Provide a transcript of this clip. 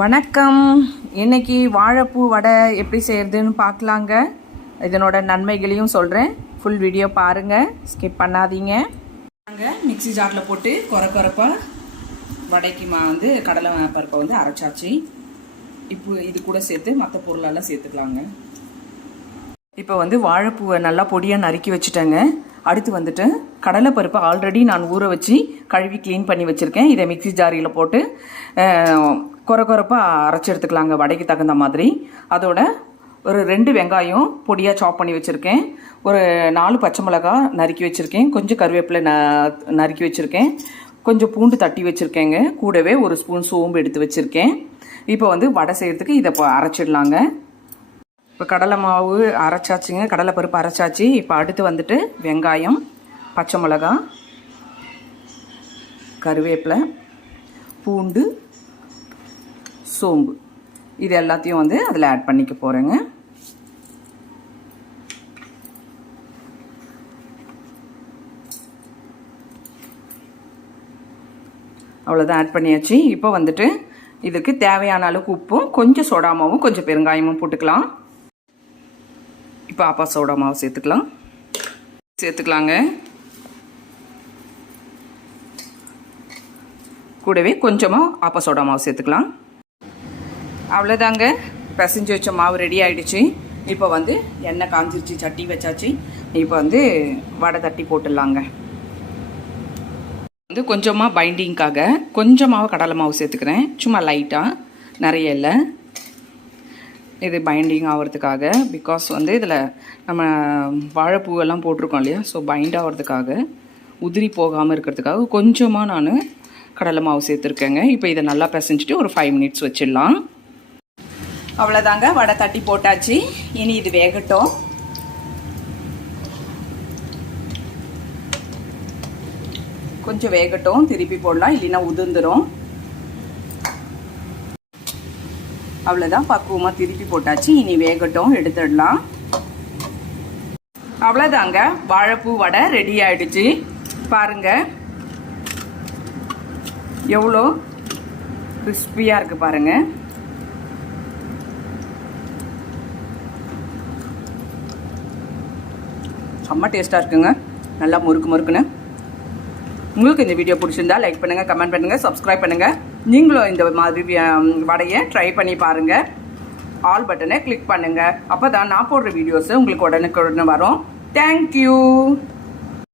வணக்கம். இன்றைக்கி வாழைப்பூ வடை எப்படி செய்கிறதுன்னு பார்க்கலாங்க. இதனோட நன்மைகளையும் சொல்கிறேன் ஃபுல் வீடியோ பாருங்கள் ஸ்கிப் பண்ணாதீங்க. நாங்கள் மிக்ஸி ஜாரில் போட்டு குறை குறைப்பாக வடைக்கு மா வந்து கடலை பருப்பை வந்து அரைச்சாச்சு. இப்போ இது கூட சேர்த்து மற்ற பொருளெல்லாம் சேர்த்துக்கலாங்க. இப்போ வந்து வாழைப்பூவை நல்லா பொடியாக நறுக்கி வச்சுட்டேங்க. அடுத்து வந்துட்டு கடலைப்பருப்பை ஆல்ரெடி நான் ஊற வச்சு கழுவி க்ளீன் பண்ணி வச்சுருக்கேன். இதை மிக்ஸி ஜாரியில் போட்டு குறை கொர கொரப்பாக அரைச்சி எடுத்துக்கலாங்க வடைக்கு தகுந்த மாதிரி. அதோட ஒரு ரெண்டு வெங்காயம் பொடியாக சாப் பண்ணி வச்சுருக்கேன். ஒரு நாலு பச்சை மிளகாய் நறுக்கி வச்சுருக்கேன். கொஞ்சம் கருவேப்பிலை ந நறுக்கி வச்சுருக்கேன். கொஞ்சம் பூண்டு தட்டி வச்சுருக்கேங்க. கூடவே ஒரு ஸ்பூன் சோம்பு எடுத்து வச்சுருக்கேன். இப்போ வந்து வடை செய்கிறதுக்கு இதை இப்போ அரைச்சிடலாங்க. இப்போ கடலை மாவு அரைச்சாச்சுங்க. கடலை பருப்பு அரைச்சாச்சு. இப்போ அடுத்து வந்துட்டு வெங்காயம் பச்சை மிளகா கருவேப்பிலை பூண்டு சோம்பு. இது எல்லாத்தையும் வந்து அதில் ஆட் பண்ணிக்க போகிறேங்க அவ்வளோதான் ஆட் பண்ணியாச்சு. இப்போ வந்துட்டு இதுக்கு தேவையான அளவுக்கு உப்பும் கொஞ்சம் சோடா மாவும் கொஞ்சம் பெருங்காயமும் போட்டுக்கலாம். இப்போ சோடா மாவு சேர்த்துக்கலாம். சேர்த்துக்கலாங்க. கூடவே கொஞ்சமாக ஆப்பா சோடா மாவு சேர்த்துக்கலாம். அவ்வளோதாங்க பிசைஞ்சு வச்ச மாவு ரெடி ஆகிடுச்சு இப்போ வந்து எண்ணெய் காஞ்சிருச்சு சட்டி வச்சாச்சு. இப்போ வந்து வடை தட்டி போட்டுடலாங்க. வந்து கொஞ்சமாக பைண்டிங்க்காக கொஞ்சமாக கடலை மாவு சேர்த்துக்கிறேன். சும்மா லைட்டாக நிறைய இல்லை. இது பைண்டிங் ஆகிறதுக்காக பிகாஸ் வந்து இதில் நம்ம வாழைப்பூவெல்லாம் போட்டிருக்கோம் இல்லையா? ஸோ பைண்ட் ஆகிறதுக்காக உதிரி போகாமல் இருக்கிறதுக்காக கொஞ்சமாக நான் கடலை மாவு சேர்த்துருக்கேங்க. இப்போ இதை நல்லா பிசைஞ்சிட்டு ஒரு ஃபைவ் மினிட்ஸ் வச்சிடலாம். அவ்வளோதாங்க வடை தட்டி போட்டாச்சு. இனி இது வேகட்டும். கொஞ்சம் வேகட்டும். திருப்பி போடலாம். இல்லைன்னா உதிர்ந்துடும் அவ்வளோதான் பக்குவமாக திருப்பி போட்டாச்சு. இனி வேகட்டும் எடுத்துடலாம். அவ்வளோதாங்க வாழைப்பூ வடை ரெடி ஆயிடுச்சு. பாருங்க. எவ்வளோ கிறிஸ்பியாக இருக்கு பாருங்க. செம்ம டேஸ்ட்டாக இருக்குங்க. நல்லா முறுக்கு முறுக்குன்னு. உங்களுக்கு இந்த வீடியோ பிடிச்சிருந்தா லைக் பண்ணுங்கள் கமெண்ட் பண்ணுங்கள் சப்ஸ்கிரைப் பண்ணுங்கள் நீங்களும் இந்த மாதிரி வடையை ட்ரை பண்ணி பாருங்கள் ஆல் பட்டனை கிளிக் அப்போ தான் நான் போடுற வீடியோஸ் உங்களுக்கு உடனுக்குடனே வரும். தேங்க்யூ